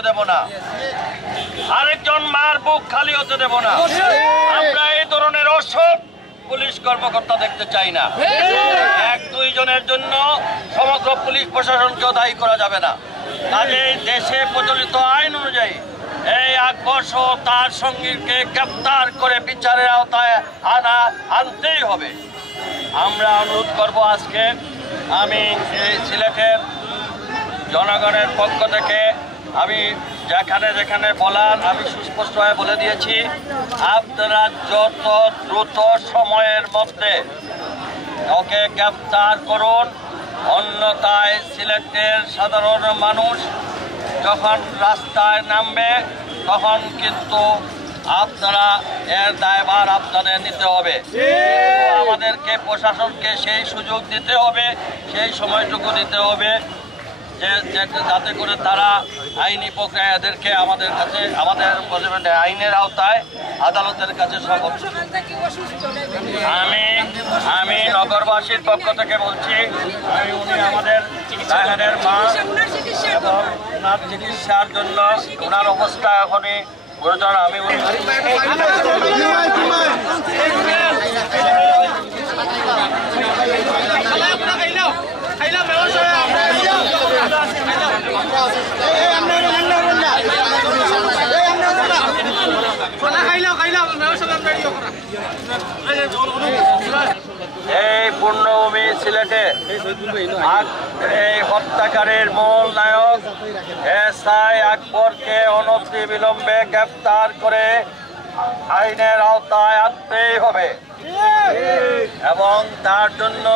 হতে দেব না, আরেকজন মার বুক খালি হতে দেব না। আমরা এই ধরনের অসৎ পুলিশ কর্মকর্তা দেখতে চাই না। এক দুইজনের জন্য সমগ্র পুলিশ প্রশাসনকেও দায়ী করা যাবে না। কাজেই দেশে প্রচলিত আইন অনুযায়ী এই আকবর সহ তার সঙ্গীকে গ্রেপ্তার করে বিচারের আওতায় আনতেই হবে। আমরা অনুরোধ করব, আজকে আমি এই সিলেটের জনগণের পক্ষ থেকে আমি যেখানে যেখানে বলার আমি সুস্পষ্টভাবে বলে দিয়েছি, আপনারা যত দ্রুত সময়ের মধ্যে ওকে গ্রেপ্তার করুন, অন্যথায় সিলেটের সাধারণ মানুষ যখন রাস্তায় নামবে তখন কিন্তু আপনারা এর দায়ভার আপনাদের নিতে হবে। আমাদেরকে প্রশাসনকে সেই সুযোগ দিতে হবে, সেই সময়টুকু দিতে হবে যাতে করে তারা আইনি প্রক্রিয়া এদেরকে আমাদের কাছে আমাদের আইনের আওতায় আদালতের কাছে আমি নগরবাসীর পক্ষ থেকে বলছি, উনি আমাদের রায়হানের মা এবং ওনার চিকিৎসার জন্য ওনার অবস্থা এখনই গুরুতর। আমি এই পূর্ণভূমি সিলেটে এই হত্যাকারীর মূল নায়ক এসআই আকবরকে অনতিবিলম্বে গ্রেপ্তার করে আইনের আওতায় আনতেই হবে এবং তার জন্য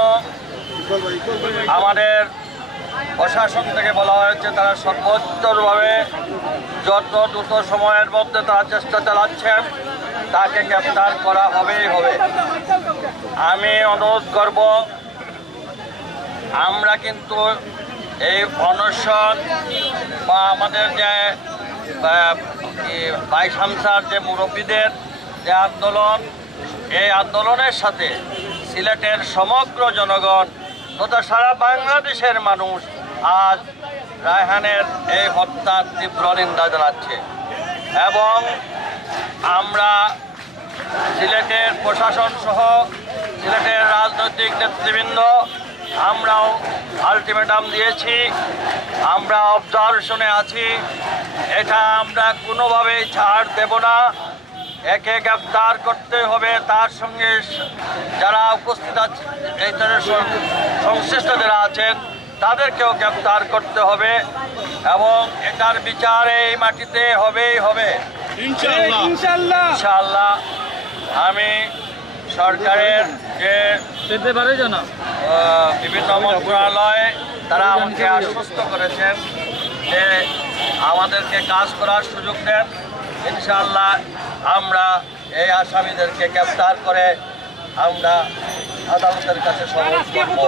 আমাদের প্রশাসন থেকে বলা হয়েছে তারা সর্বোচ্চভাবে যত দ্রুত সময়ের মধ্যে তারা চেষ্টা চালাচ্ছেন, তাকে গ্রেপ্তার করা হবেই হবে। আমি অনুরোধ করব, আমরা কিন্তু এই অনশন বা আমাদের যে 22 হামসার যে মুরব্বীদের যে আন্দোলন, এই আন্দোলনের সাথে সিলেটের সমগ্র জনগণ তথা সারা বাংলাদেশের মানুষ আজ রায়হানের এই হত্যার তীব্র নিন্দা জানাচ্ছে এবং আমরা সিলেটের প্রশাসন সহ সিলেটের রাজনৈতিক নেতৃবৃন্দ আমরাও আলটিমেটাম দিয়েছি, আমরা অবজারভেশনে আছি। এটা আমরা কোনোভাবেই ছাড় দেব না, একে গ্রেপ্তার করতে হবে। তার সঙ্গে যারা উপস্থিত আছে, এই সংশ্লিষ্ট যারা আছেন তাদেরকেও গ্রেপ্তার করতে হবে এবং এটার বিচার এই মাটিতে হবেই হবে ইনশাআল্লাহ। আমি সরকারের যে বিভিন্ন মন্ত্রণালয় তারা আমাকে আশ্বস্ত করেছেন যে আমাদেরকে কাজ করার সুযোগ দেন, ইনশাআল্লাহ আমরা এই আসামিদেরকে গ্রেপ্তার করে আমরা আদালতের কাছে সমর্পণ করব।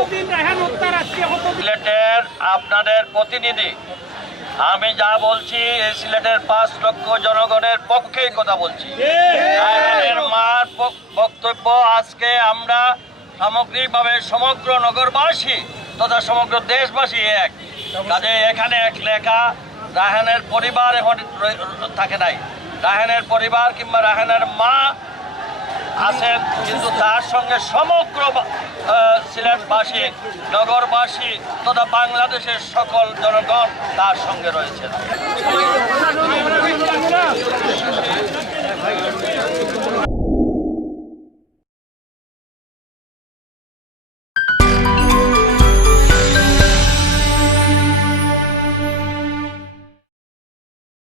সিলেটের আপনাদের প্রতিনিধি, আমি যা বলছি এই সিলেটের 5 লক্ষ জনগণের পক্ষেই কথা বলছি। রায়হানের মার বক্তব্য আজকে আমরা সামগ্রিকভাবে সমগ্র নগরবাসী তথা সমগ্র দেশবাসী এক। কাজে এখানে এক লেখা রায়হানের পরিবার এখন থাকে নাই, রায়হানের পরিবার কিংবা রায়হানের মা আছেন, কিন্তু তার সঙ্গে সমগ্র সিলেটবাসী নগরবাসী তথা বাংলাদেশের সকল জনগণ তার সঙ্গে রয়েছেন।